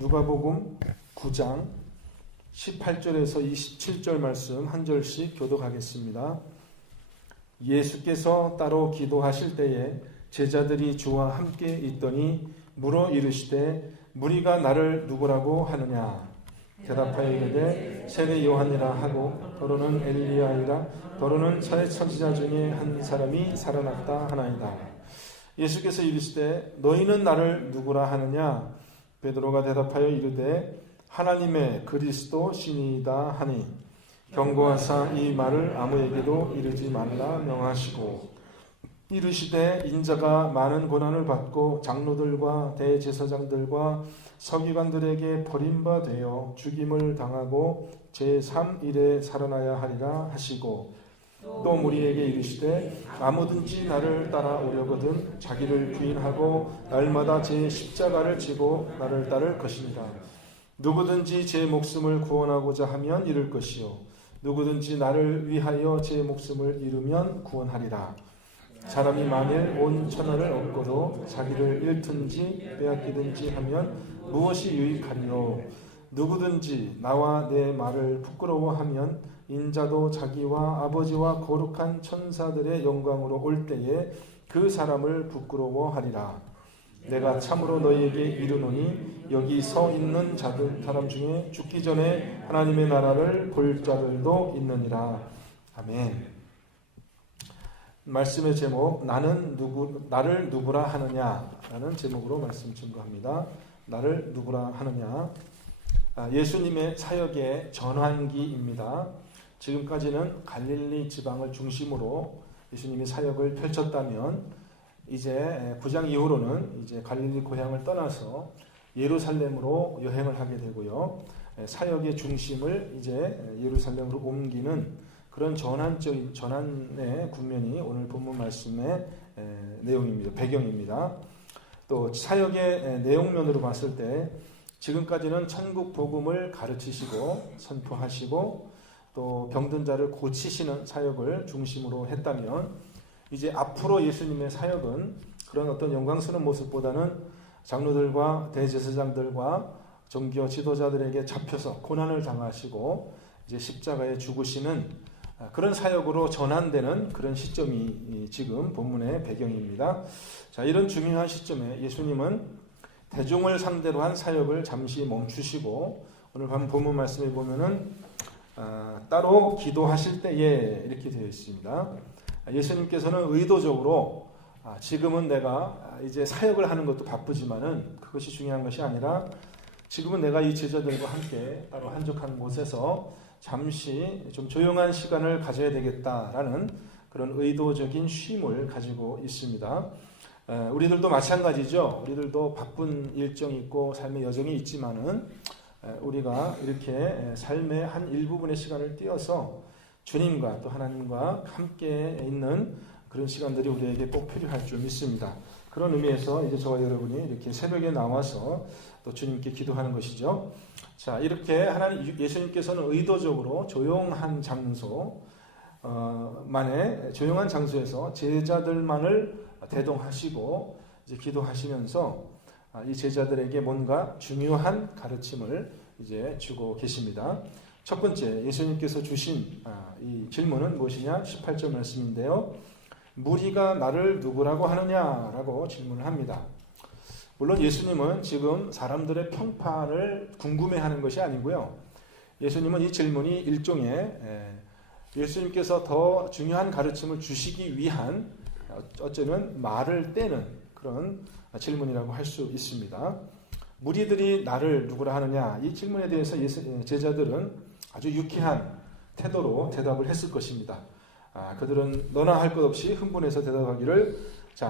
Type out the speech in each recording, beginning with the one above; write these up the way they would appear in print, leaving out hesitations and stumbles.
누가복음 9장 18절에서 27절 말씀 한 절씩 교독하겠습니다. 예수께서 따로 기도하실 때에 제자들이 주와 함께 있더니 물어 이르시되 무리가 나를 누구라고 하느냐? 대답하여 이르되 세례 요한이라 하고 더러는 엘리야이라 더러는 선지자 중에 한 사람이 살아났다 하나이다. 예수께서 이르시되 너희는 나를 누구라 하느냐? 베드로가 대답하여 이르되 하나님의 그리스도 신이다 하니 경고하사 이 말을 아무에게도 이르지 말라 명하시고 이르시되 인자가 많은 고난을 받고 장로들과 대제사장들과 서기관들에게 버림받아 죽임을 당하고 제3일에 살아나야 하리라 하시고 또 무리에게 이르시되 아무든지 나를 따라오려거든 자기를 부인하고 날마다 제 십자가를 지고 나를 따를 것이니라. 누구든지 제 목숨을 구원하고자 하면 잃을 것이요 누구든지 나를 위하여 제 목숨을 잃으면 구원하리라. 사람이 만일 온 천하를 얻고도 자기를 잃든지 빼앗기든지 하면 무엇이 유익하리요? 누구든지 나와 내 말을 부끄러워하면 인자도 자기와 아버지와 거룩한 천사들의 영광으로 올 때에 그 사람을 부끄러워하리라. 내가 참으로 너희에게 이르노니 여기 서 있는 사람 중에 죽기 전에 하나님의 나라를 볼 자들도 있느니라. 아멘. 말씀의 제목 나를 누구라 하느냐라는 제목으로 말씀 증거합니다. 나를 누구라 하느냐. 예수님의 사역의 전환기입니다. 지금까지는 갈릴리 지방을 중심으로 예수님이 사역을 펼쳤다면 이제 9장 이후로는 이제 갈릴리 고향을 떠나서 예루살렘으로 여행을 하게 되고요. 사역의 중심을 이제 예루살렘으로 옮기는 그런 전환의 국면이 오늘 본문 말씀의 내용입니다. 배경입니다. 또 사역의 내용면으로 봤을 때 지금까지는 천국 복음을 가르치시고 선포하시고 또 병든 자를 고치시는 사역을 중심으로 했다면 이제 앞으로 예수님의 사역은 그런 어떤 영광스러운 모습보다는 장로들과 대제사장들과 종교 지도자들에게 잡혀서 고난을 당하시고 이제 십자가에 죽으시는 그런 사역으로 전환되는 그런 시점이 지금 본문의 배경입니다. 자, 이런 중요한 시점에 예수님은 대중을 상대로 한 사역을 잠시 멈추시고 오늘 본문 말씀에 보면은 따로 기도하실 때에 이렇게 되어 있습니다. 예수님께서는 의도적으로 지금은 내가 이제 사역을 하는 것도 바쁘지만은 그것이 중요한 것이 아니라 지금은 내가 이 제자들과 함께 따로 한적한 곳에서 잠시 좀 조용한 시간을 가져야 되겠다라는 그런 의도적인 쉼을 가지고 있습니다. 우리들도 마찬가지죠. 우리들도 바쁜 일정이 있고 삶의 여정이 있지만은 우리가 이렇게 삶의 한 일부분의 시간을 띄어서 주님과 또 하나님과 함께 있는 그런 시간들이 우리에게 꼭 필요할 줄 믿습니다. 그런 의미에서 이제 저와 여러분이 이렇게 새벽에 나와서 또 주님께 기도하는 것이죠. 자, 이렇게 예수님께서는 의도적으로 조용한 조용한 장소에서 제자들만을 대동하시고 이제 기도하시면서 이 제자들에게 뭔가 중요한 가르침을 이제 주고 계십니다. 첫 번째, 예수님께서 주신 이 질문은 무엇이냐? 18절 말씀인데요. 무리가 나를 누구라고 하느냐라고 질문을 합니다. 물론 예수님은 지금 사람들의 평판을 궁금해하는 것이 아니고요. 예수님은 이 질문이 일종의 예수님께서 더 중요한 가르침을 주시기 위한 어쩌면 말을 떼는 그런 질문이라고 할 수 있습니다. 무리들이 나를 누구라 하느냐? 이 질문에 대해서 제자들은 아주 유쾌한 태도로 대답을 했을 것입니다. 그들은 너나 할 것 없이 흥분해서 대답하기를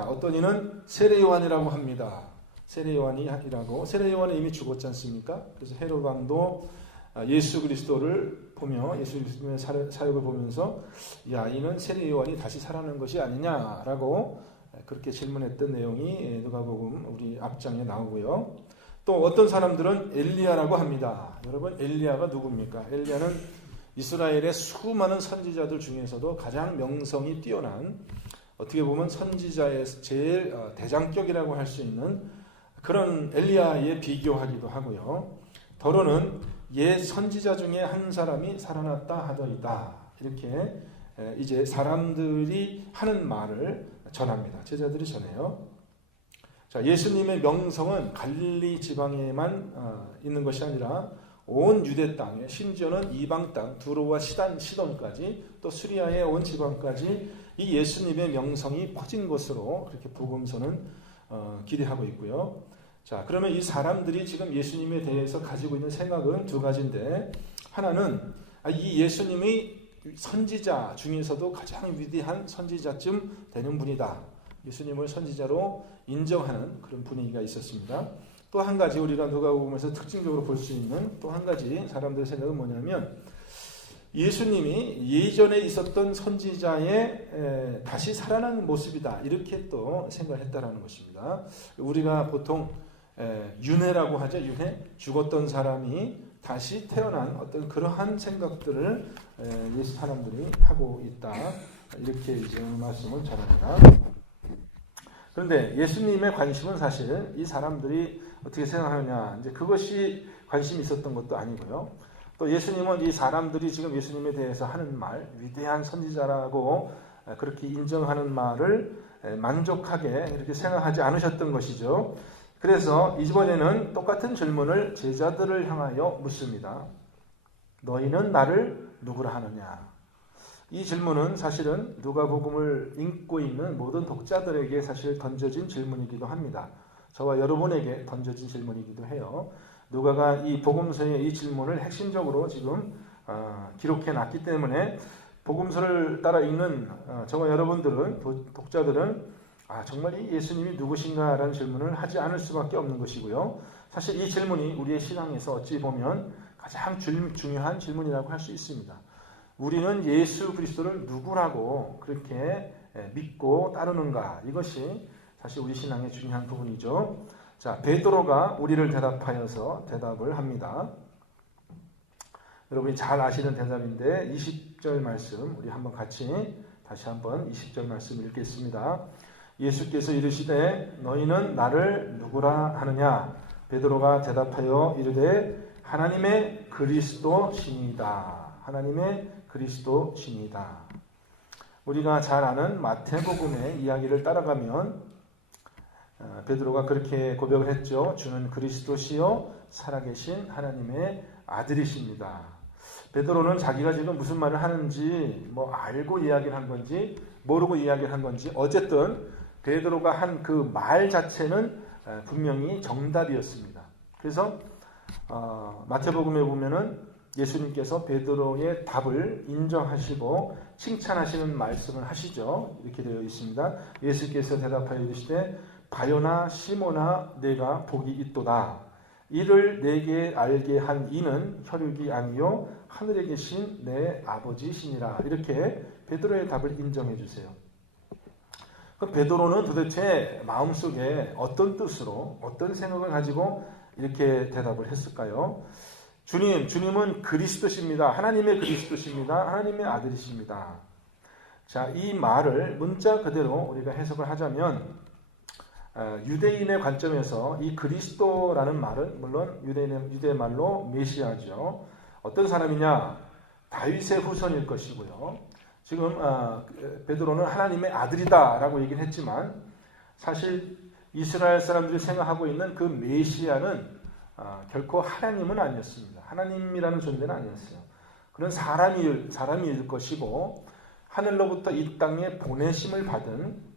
어떤 이는 세례 요한이라고 합니다. 세례 요한은 이미 죽었지 않습니까? 그래서 헤롯 왕도 예수 그리스도를 보며 예수 그리스도의 사역을 보면서 이는 세례 요한이 다시 살아난 것이 아니냐라고 그렇게 질문했던 내용이 누가복음 우리 앞장에 나오고요. 또 어떤 사람들은 엘리야라고 합니다. 여러분, 엘리야가 누굽니까? 엘리야는 이스라엘의 수많은 선지자들 중에서도 가장 명성이 뛰어난, 어떻게 보면 선지자의 제일 대장격이라고 할 수 있는 그런 엘리야에 비교하기도 하고요. 더러는 옛 선지자 중에 한 사람이 살아났다 하더이다. 이렇게 이제 사람들이 하는 말을 전합니다. 제자들이 전해요. 자, 예수님의 명성은 갈릴리 지방에만 있는 것이 아니라 온 유대 땅에, 심지어는 이방 땅 두로와 시돈까지, 또 수리아의 온 지방까지 이 예수님의 명성이 퍼진 것으로 그렇게 복음서는 기대하고 있고요. 자, 그러면 이 사람들이 지금 예수님에 대해서 가지고 있는 생각은 두 가지인데, 하나는 이 예수님이 선지자 중에서도 가장 위대한 선지자쯤 되는 분이다. 예수님을 선지자로 인정하는 그런 분위기가 있었습니다. 또 한 가지 우리가 누가복음에서 특징적으로 볼 수 있는 또 한 가지 사람들의 생각은 뭐냐면, 예수님이 예전에 있었던 선지자의 다시 살아나는 모습이다. 이렇게 또 생각을 했다라는 것입니다. 우리가 보통 윤회라고 하죠. 윤회, 죽었던 사람이 다시 태어난 어떤 그러한 생각들을 예수 사람들이 하고 있다. 이렇게 이제 말씀을 전합니다. 그런데 예수님의 관심은 사실 이 사람들이 어떻게 생각하느냐, 이제 그것이 관심이 있었던 것도 아니고요. 또 예수님은 이 사람들이 지금 예수님에 대해서 하는 말, 위대한 선지자라고 그렇게 인정하는 말을 만족하게 이렇게 생각하지 않으셨던 것이죠. 그래서 이번에는 똑같은 질문을 제자들을 향하여 묻습니다. 너희는 나를 누구라 하느냐? 이 질문은 사실은 누가복음을 읽고 있는 모든 독자들에게 사실 던져진 질문이기도 합니다. 저와 여러분에게 던져진 질문이기도 해요. 누가가 이 복음서의 이 질문을 핵심적으로 지금 기록해 놨기 때문에 복음서를 따라 읽는 저와 여러분들은, 독자들은 정말 이 예수님이 누구신가 라는 질문을 하지 않을 수밖에 없는 것이고요. 사실 이 질문이 우리의 신앙에서 어찌 보면 가장 중요한 질문이라고 할 수 있습니다. 우리는 예수 그리스도를 누구라고 그렇게 믿고 따르는가? 이것이 사실 우리 신앙의 중요한 부분이죠. 자, 베드로가 우리를 대답하여서 대답을 합니다. 여러분이 잘 아시는 대답인데 20절 말씀 우리 한번 같이 다시 한번 20절 말씀 읽겠습니다. 예수께서 이르시되 너희는 나를 누구라 하느냐? 베드로가 대답하여 이르되 하나님의 그리스도시니이다. 하나님의 그리스도시니이다. 우리가 잘 아는 마태복음의 이야기를 따라가면 베드로가 그렇게 고백을 했죠. 주는 그리스도시요 살아계신 하나님의 아들이십니다. 베드로는 자기가 지금 무슨 말을 하는지 알고 이야기를 한 건지 모르고 이야기를 한 건지, 어쨌든 베드로가 한 그 말 자체는 분명히 정답이었습니다. 그래서 마태복음에 보면은 예수님께서 베드로의 답을 인정하시고 칭찬하시는 말씀을 하시죠. 이렇게 되어 있습니다. 예수께서 대답하여 이르시되 바요나 시몬아 내가 복이 있도다. 이를 내게 알게 한 이는 혈육이 아니요 하늘에 계신 내 아버지시니라. 이렇게 베드로의 답을 인정해 주세요. 그럼 베드로는 도대체 마음속에 어떤 뜻으로 어떤 생각을 가지고 이렇게 대답을 했을까요? 주님은 그리스도십니다. 하나님의 그리스도십니다. 하나님의 아들이십니다. 자, 이 말을 문자 그대로 우리가 해석을 하자면 유대인의 관점에서 이 그리스도라는 말은 물론 유대의 말로 메시아죠. 어떤 사람이냐? 다윗의 후손일 것이고요. 지금 베드로는 하나님의 아들이다라고 얘기를 했지만 사실 이스라엘 사람들이 생각하고 있는 그 메시아는 결코 하나님은 아니었습니다. 하나님이라는 존재는 아니었어요. 그런 사람일 것이고 하늘로부터 이 땅에 보내심을 받은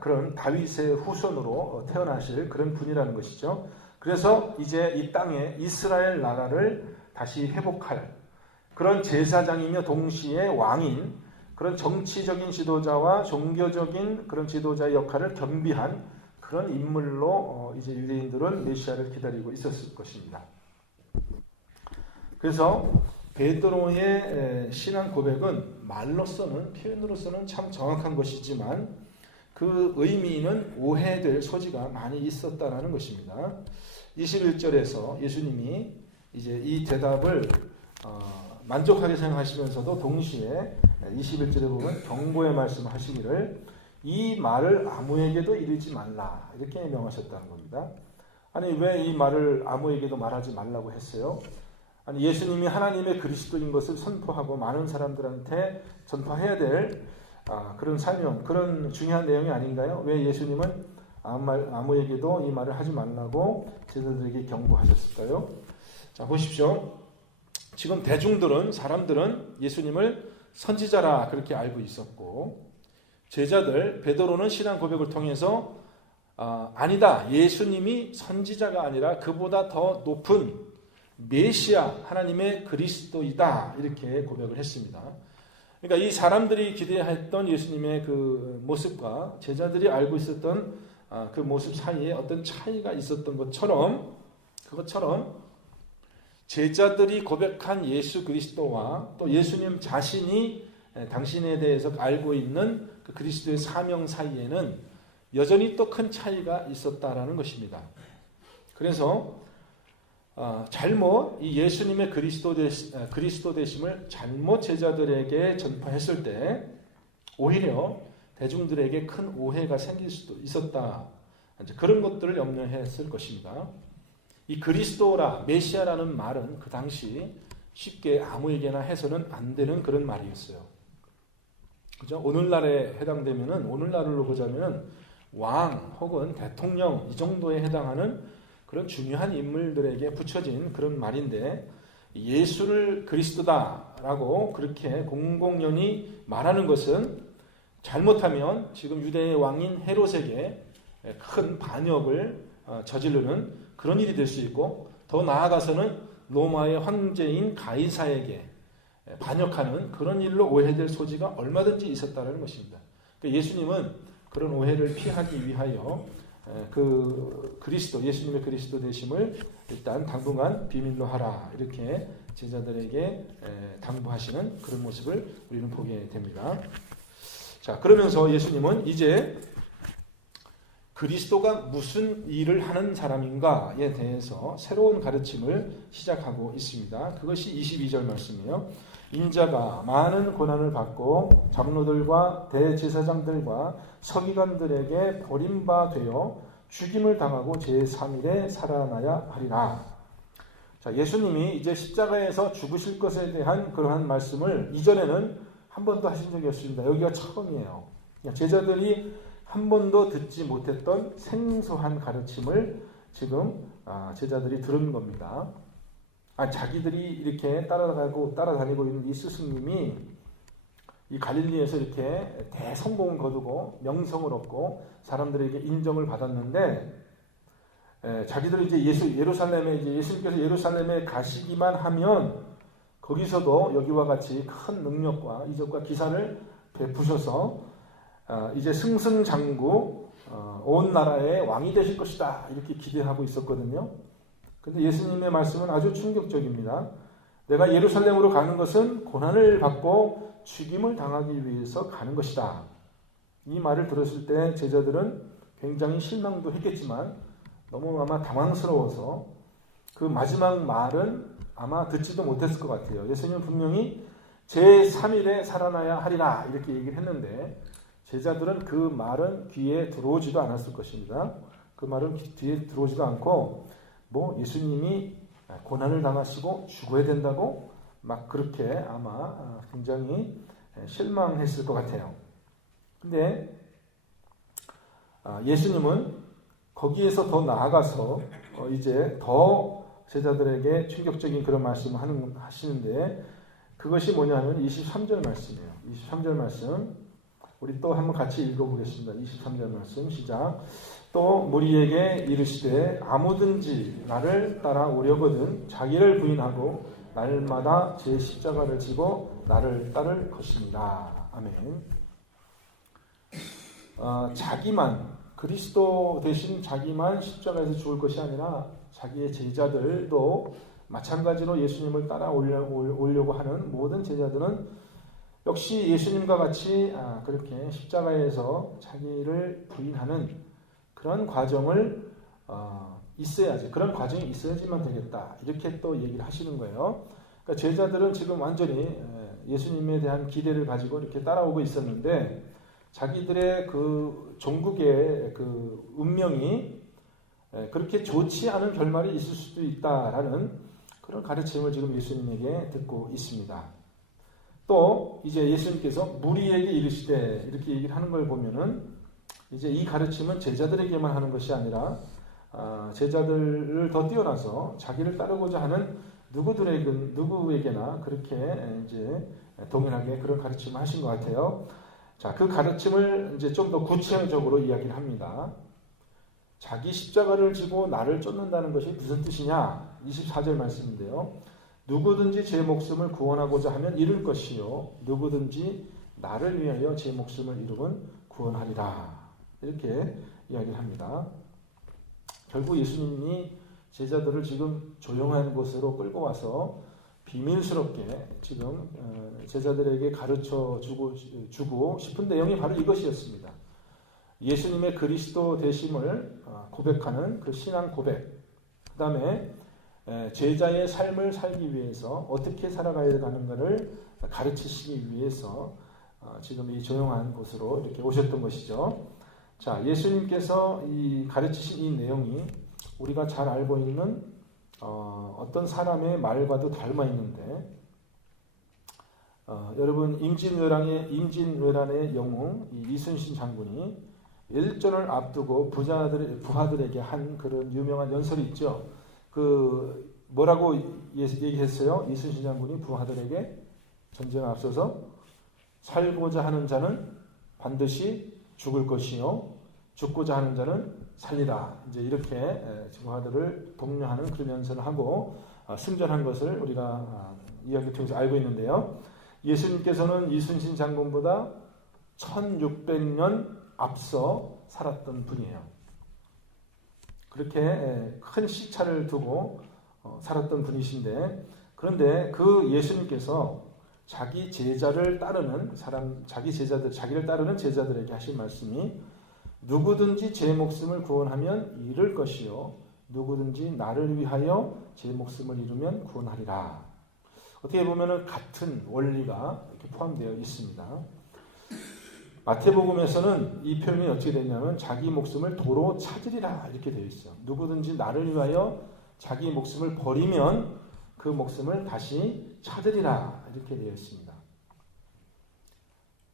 그런 다윗의 후손으로 태어나실 그런 분이라는 것이죠. 그래서 이제 이 땅에 이스라엘 나라를 다시 회복할 그런 제사장이며 동시에 왕인 그런 정치적인 지도자와 종교적인 그런 지도자의 역할을 겸비한 그런 인물로 이제 유대인들은 메시아를 기다리고 있었을 것입니다. 그래서 베드로의 신앙 고백은 말로서는, 표현으로서는 참 정확한 것이지만 그 의미는 오해될 소지가 많이 있었다라는 것입니다. 21절에서 예수님이 이제 이 대답을 만족하게 생각하시면서도 동시에 21절에 보면 경고의 말씀을 하시기를 이 말을 아무에게도 이르지 말라 이렇게 명하셨다는 겁니다. 아니 왜 이 말을 아무에게도 말하지 말라고 했어요? 아니 예수님이 하나님의 그리스도인 것을 선포하고 많은 사람들한테 전파해야 될 그런 사명, 그런 중요한 내용이 아닌가요? 왜 예수님은 아무에게도 이 말을 하지 말라고 제자들에게 경고하셨을까요? 자, 보십시오. 지금 대중들은, 사람들은 예수님을 선지자라 그렇게 알고 있었고, 제자들 베드로는 신앙 고백을 통해서 아니다, 예수님이 선지자가 아니라 그보다 더 높은 메시아, 하나님의 그리스도이다 이렇게 고백을 했습니다. 그러니까 이 사람들이 기대했던 예수님의 그 모습과 제자들이 알고 있었던 그 모습 사이에 어떤 차이가 있었던 것처럼, 그것처럼 제자들이 고백한 예수 그리스도와 또 예수님 자신이 당신에 대해서 알고 있는 그 그리스도의 사명 사이에는 여전히 또 큰 차이가 있었다라는 것입니다. 그래서 잘못 이 예수님의 그리스도 되심을 잘못 제자들에게 전파했을 때 오히려 대중들에게 큰 오해가 생길 수도 있었다. 그런 것들을 염려했을 것입니다. 이 그리스도라, 메시아라는 말은 그 당시 쉽게 아무에게나 해서는 안 되는 그런 말이었어요. 그죠? 오늘날에 해당되면은, 오늘날로 보자면 왕 혹은 대통령 이 정도에 해당하는 그런 중요한 인물들에게 붙여진 그런 말인데, 예수를 그리스도다라고 그렇게 공공연히 말하는 것은 잘못하면 지금 유대의 왕인 헤롯에게 큰 반역을 저지르는 그런 일이 될 수 있고, 더 나아가서는 로마의 황제인 가이사에게 반역하는 그런 일로 오해될 소지가 얼마든지 있었다는 것입니다. 그러니까 예수님은 그런 오해를 피하기 위하여 그 그리스도, 예수님의 그리스도 되심을 일단 당분간 비밀로 하라 이렇게 제자들에게 당부하시는 그런 모습을 우리는 보게 됩니다. 자, 그러면서 예수님은 이제 그리스도가 무슨 일을 하는 사람인가에 대해서 새로운 가르침을 시작하고 있습니다. 그것이 22절 말씀이에요. 인자가 많은 고난을 받고 장로들과 대제사장들과 서기관들에게 버림받아 죽임을 당하고 제3일에 살아나야 하리라. 자, 예수님이 이제 십자가에서 죽으실 것에 대한 그러한 말씀을 이전에는 한 번도 하신 적이 없습니다. 여기가 처음이에요. 제자들이 한 번도 듣지 못했던 생소한 가르침을 지금 제자들이 들은 겁니다. 자기들이 이렇게 따라다니고 있는 이 스승님이 이 갈릴리에서 이렇게 대성공을 거두고 명성을 얻고 사람들에게 인정을 받았는데, 자기들이 이제 예수님께서 예루살렘에 가시기만 하면 거기서도 여기와 같이 큰 능력과 이적과 기사를 베푸셔서 이제 승승장구 온 나라의 왕이 되실 것이다 이렇게 기대하고 있었거든요. 근데 예수님의 말씀은 아주 충격적입니다. 내가 예루살렘으로 가는 것은 고난을 받고 죽임을 당하기 위해서 가는 것이다. 이 말을 들었을 때 제자들은 굉장히 실망도 했겠지만 너무 아마 당황스러워서 그 마지막 말은 아마 듣지도 못했을 것 같아요. 예수님은 분명히 제3일에 살아나야 하리라 이렇게 얘기를 했는데 제자들은 그 말은 귀에 들어오지도 않았을 것입니다. 그 말은 귀에 들어오지도 않고 예수님이 고난을 당하시고 죽어야 된다고 막 그렇게 아마 굉장히 실망했을 것 같아요. 근데 예수님은 거기에서 더 나아가서 이제 더 제자들에게 충격적인 그런 말씀을 하시는데, 그것이 뭐냐면 23절 말씀이에요. 23절 말씀 우리 또 한번 같이 읽어보겠습니다. 23절 말씀 시작. 또 무리에게 이르시되 아무든지 나를 따라오려거든 자기를 부인하고 날마다 제 십자가를 지고 나를 따를 것입니다. 아멘. 자기만, 그리스도 대신 자기만 십자가에서 죽을 것이 아니라 자기의 제자들도 마찬가지로 예수님을 따라오려고 하는 모든 제자들은 역시 예수님과 같이 그렇게 십자가에서 자기를 부인하는 그런 과정을 있어야지, 그런 과정이 있어야지만 되겠다 이렇게 또 얘기를 하시는 거예요. 그러니까 제자들은 지금 완전히 예수님에 대한 기대를 가지고 이렇게 따라오고 있었는데 자기들의 그 종국의 그 운명이 그렇게 좋지 않은 결말이 있을 수도 있다라는 그런 가르침을 지금 예수님에게 듣고 있습니다. 또 이제 예수님께서 무리에게 이르시되 이렇게 얘기를 하는 걸 보면은 이제 이 가르침은 제자들에게만 하는 것이 아니라 제자들을 더 뛰어나서 자기를 따르고자 하는 누구에게나 그렇게 이제 동일하게 그런 가르침을 하신 것 같아요. 자, 그 가르침을 이제 좀 더 구체적으로 이야기를 합니다. 자기 십자가를 지고 나를 쫓는다는 것이 무슨 뜻이냐? 24절 말씀인데요. 누구든지 제 목숨을 구원하고자 하면 잃을 것이요 누구든지 나를 위하여 제 목숨을 잃으면 구원하리라. 이렇게 이야기를 합니다. 결국 예수님이 제자들을 지금 조용한 곳으로 끌고 와서 비밀스럽게 지금 제자들에게 가르쳐 주고 싶은 내용이 바로 이것이었습니다. 예수님의 그리스도 되심을 고백하는 그 신앙 고백, 그 다음에 제자의 삶을 살기 위해서 어떻게 살아가야 하는가를 가르치시기 위해서 지금 이 조용한 곳으로 이렇게 오셨던 것이죠. 자, 예수님께서 이 가르치신 이 내용이 우리가 잘 알고 있는 어떤 사람의 말과도 닮아 있는데, 여러분 임진왜란의 영웅 이순신 장군이 일전을 앞두고 부하들에게 한 그런 유명한 연설이 있죠. 그 뭐라고 얘기했어요? 이순신 장군이 부하들에게 전쟁에 앞서서 살고자 하는 자는 반드시 죽을 것이요 죽고자 하는 자는 살리라. 이제 이렇게 부하들을 독려하는 그런 연설을 하고 승전한 것을 우리가 이야기 통해서 알고 있는데요. 예수님께서는 이순신 장군보다 1600년 앞서 살았던 분이에요. 그렇게 큰 시차를 두고 살았던 분이신데, 그런데 그 예수님께서 자기를 따르는 제자들에게 하신 말씀이 누구든지 제 목숨을 구원하면 잃을 것이요 누구든지 나를 위하여 제 목숨을 잃으면 구원하리라. 어떻게 보면 같은 원리가 이렇게 포함되어 있습니다. 마태복음에서는 이 표현이 어떻게 되냐면 자기 목숨을 도로 찾으리라 이렇게 되어 있어요. 누구든지 나를 위하여 자기 목숨을 버리면 그 목숨을 다시 찾으리라 이렇게 되어 있습니다.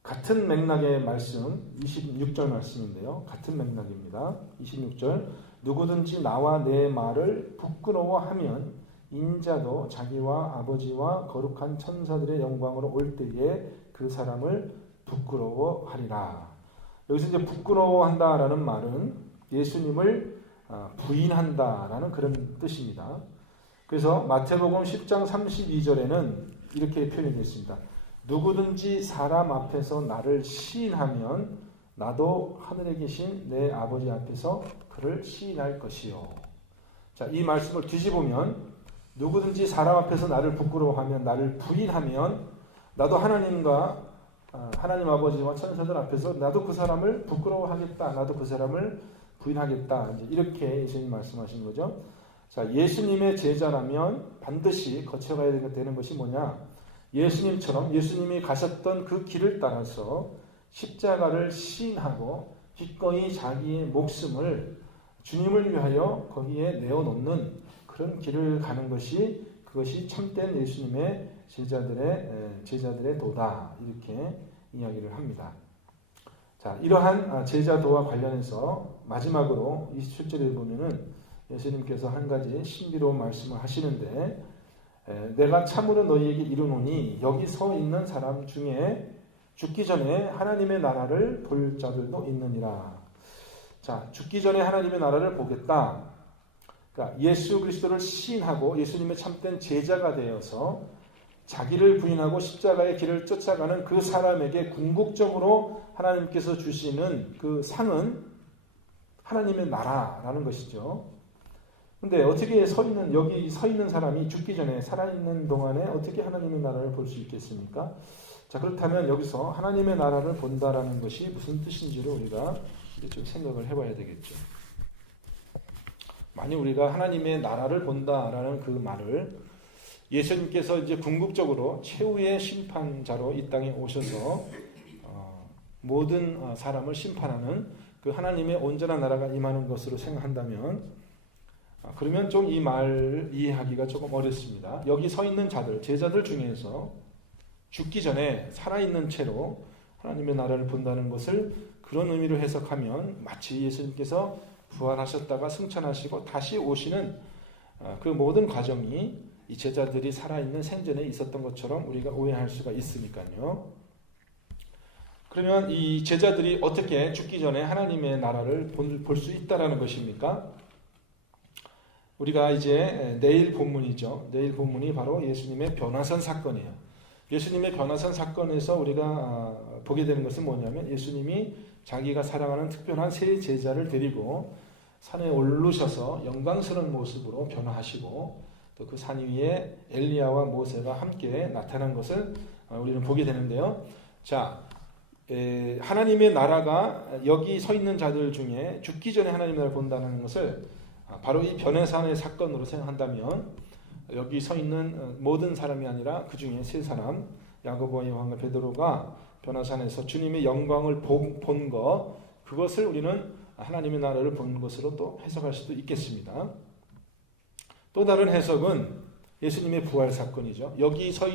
같은 맥락의 말씀 26절 말씀인데요. 같은 맥락입니다. 26절 누구든지 나와 내 말을 부끄러워하면 인자도 자기와 아버지와 거룩한 천사들의 영광으로 올 때에 그 사람을 부끄러워하리라. 여기서 이제 부끄러워한다라는 말은 예수님을 부인한다라는 그런 뜻입니다. 그래서 마태복음 10장 32절에는 이렇게 표현이 되어 있습니다. 누구든지 사람 앞에서 나를 시인하면 나도 하늘에 계신 내 아버지 앞에서 그를 시인할 것이요. 자, 이 말씀을 뒤집으면 누구든지 사람 앞에서 나를 부끄러워하면, 나를 부인하면 나도 하나님 아버지와 천사들 앞에서 나도 그 사람을 부끄러워하겠다. 나도 그 사람을 부인하겠다. 이제 이렇게 예수님 말씀하신 거죠. 자, 예수님의 제자라면 반드시 거쳐가야 되는 것이 뭐냐? 예수님처럼 예수님이 가셨던 그 길을 따라서 십자가를 시인하고 기꺼이 자기의 목숨을 주님을 위하여 거기에 내어놓는 그런 길을 가는 것이, 그것이 참된 예수님의 제자들의 도다. 이렇게 이야기를 합니다. 자, 이러한 제자도와 관련해서 마지막으로 27절에 보면은 예수님께서 한 가지 신비로운 말씀을 하시는데, 내가 참으로 너희에게 이르노니 여기 서 있는 사람 중에 죽기 전에 하나님의 나라를 볼 자들도 있느니라. 자, 죽기 전에 하나님의 나라를 보겠다. 그러니까 예수 그리스도를 시인하고 예수님의 참된 제자가 되어서 자기를 부인하고 십자가의 길을 쫓아가는 그 사람에게 궁극적으로 하나님께서 주시는 그 상은 하나님의 나라라는 것이죠. 근데 어떻게 여기 서 있는 사람이 죽기 전에 살아있는 동안에 어떻게 하나님의 나라를 볼 수 있겠습니까? 자, 그렇다면 여기서 하나님의 나라를 본다라는 것이 무슨 뜻인지를 우리가 이제 좀 생각을 해봐야 되겠죠. 만약 우리가 하나님의 나라를 본다라는 그 말을 예수님께서 이제 궁극적으로 최후의 심판자로 이 땅에 오셔서 모든 사람을 심판하는 그 하나님의 온전한 나라가 임하는 것으로 생각한다면, 그러면 좀 이 말 이해하기가 조금 어렵습니다. 여기 서 있는 자들, 제자들 중에서 죽기 전에 살아있는 채로 하나님의 나라를 본다는 것을 그런 의미로 해석하면 마치 예수님께서 부활하셨다가 승천하시고 다시 오시는 그 모든 과정이 이 제자들이 살아있는 생전에 있었던 것처럼 우리가 오해할 수가 있으니까요. 그러면 이 제자들이 어떻게 죽기 전에 하나님의 나라를 볼 수 있다라는 것입니까? 우리가 이제 내일 본문이죠. 내일 본문이 바로 예수님의 변화산 사건이에요. 예수님의 변화산 사건에서 우리가 보게 되는 것은 뭐냐면 예수님이 자기가 사랑하는 특별한 세 제자를 데리고 산에 오르셔서 영광스러운 모습으로 변화하시고 또 그 산 위에 엘리야와 모세가 함께 나타난 것을 우리는 보게 되는데요. 자, 하나님의 나라가 여기 서 있는 자들 중에 죽기 전에 하나님의 나라를 본다는 것을 바로 이 변화산의 사건으로 생각한다면 여기 서 있는 모든 사람이 아니라 그 중에 세 사람 야고보와 요한과 베드로가 변화산에서 주님의 영광을 본 것, 그것을 우리는 하나님의 나라를 본 것으로 또 해석할 수도 있겠습니다. 또 다른 해석은 예수님의 부활 사건이죠. 여기 서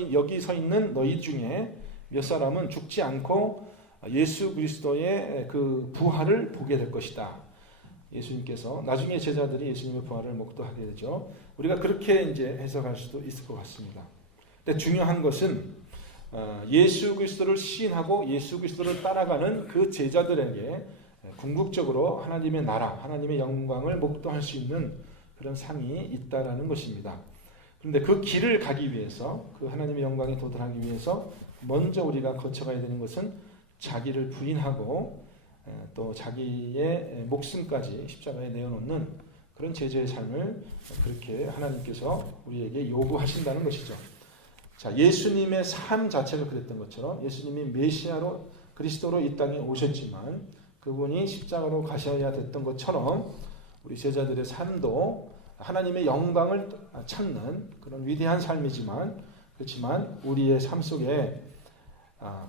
있는 너희 중에 몇 사람은 죽지 않고 예수 그리스도의 그 부활을 보게 될 것이다. 예수님께서 나중에 제자들이 예수님의 부활을 목도하게 되죠. 우리가 그렇게 이제 해석할 수도 있을 것 같습니다. 근데 중요한 것은 예수 그리스도를 시인하고 예수 그리스도를 따라가는 그 제자들에게 궁극적으로 하나님의 나라, 하나님의 영광을 목도할 수 있는 그런 상이 있다라는 것입니다. 그런데 그 길을 가기 위해서, 그 하나님의 영광에 도달하기 위해서 먼저 우리가 거쳐가야 되는 것은 자기를 부인하고 또 자기의 목숨까지 십자가에 내어놓는 그런 제자의 삶을 그렇게 하나님께서 우리에게 요구하신다는 것이죠. 자, 예수님의 삶 자체가 그랬던 것처럼 예수님이 메시아로 그리스도로 이 땅에 오셨지만 그분이 십자가로 가셔야 됐던 것처럼 우리 제자들의 삶도 하나님의 영광을 찾는 그런 위대한 삶이지만, 그렇지만 우리의 삶 속에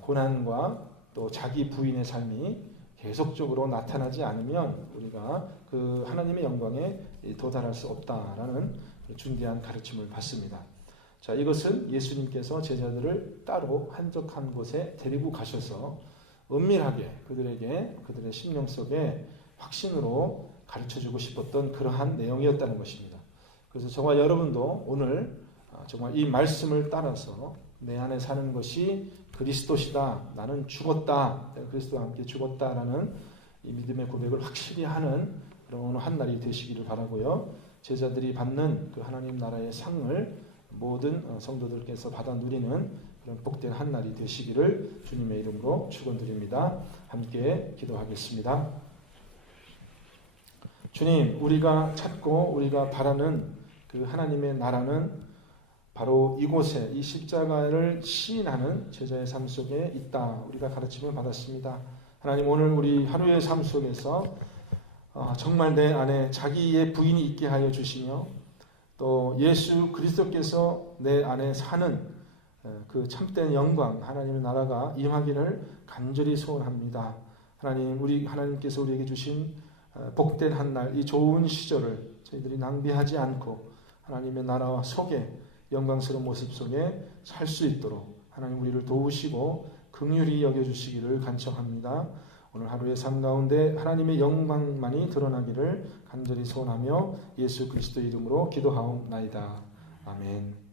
고난과 또 자기 부인의 삶이 계속적으로 나타나지 않으면 우리가 그 하나님의 영광에 도달할 수 없다라는 중대한 가르침을 받습니다. 자, 이것은 예수님께서 제자들을 따로 한적한 곳에 데리고 가셔서 은밀하게 그들의 심령 속에 확신으로 가르쳐주고 싶었던 그러한 내용이었다는 것입니다. 그래서 저와 여러분도 오늘 정말 이 말씀을 따라서 내 안에 사는 것이 그리스도시다. 나는 죽었다. 그리스도와 함께 죽었다라는 이 믿음의 고백을 확실히 하는 그런 오늘 한 날이 되시기를 바라고요. 제자들이 받는 그 하나님 나라의 상을 모든 성도들께서 받아 누리는 그런 복된 한 날이 되시기를 주님의 이름으로 축원드립니다. 함께 기도하겠습니다. 주님, 우리가 찾고 우리가 바라는 그 하나님의 나라는 바로 이곳에 이 십자가를 시인하는 제자의 삶 속에 있다. 우리가 가르침을 받았습니다. 하나님, 오늘 우리 하루의 삶 속에서 정말 내 안에 자기의 부인이 있게 하여 주시며 또 예수 그리스도께서 내 안에 사는 그 참된 영광, 하나님의 나라가 임하기를 간절히 소원합니다. 하나님, 하나님께서 우리에게 주신 복된 한 날, 이 좋은 시절을 저희들이 낭비하지 않고 하나님의 나라와 속에 영광스러운 모습 속에 살 수 있도록 하나님 우리를 도우시고 긍휼히 여겨주시기를 간청합니다. 오늘 하루의 삶 가운데 하나님의 영광만이 드러나기를 간절히 소원하며 예수 그리스도 이름으로 기도하옵나이다. 아멘.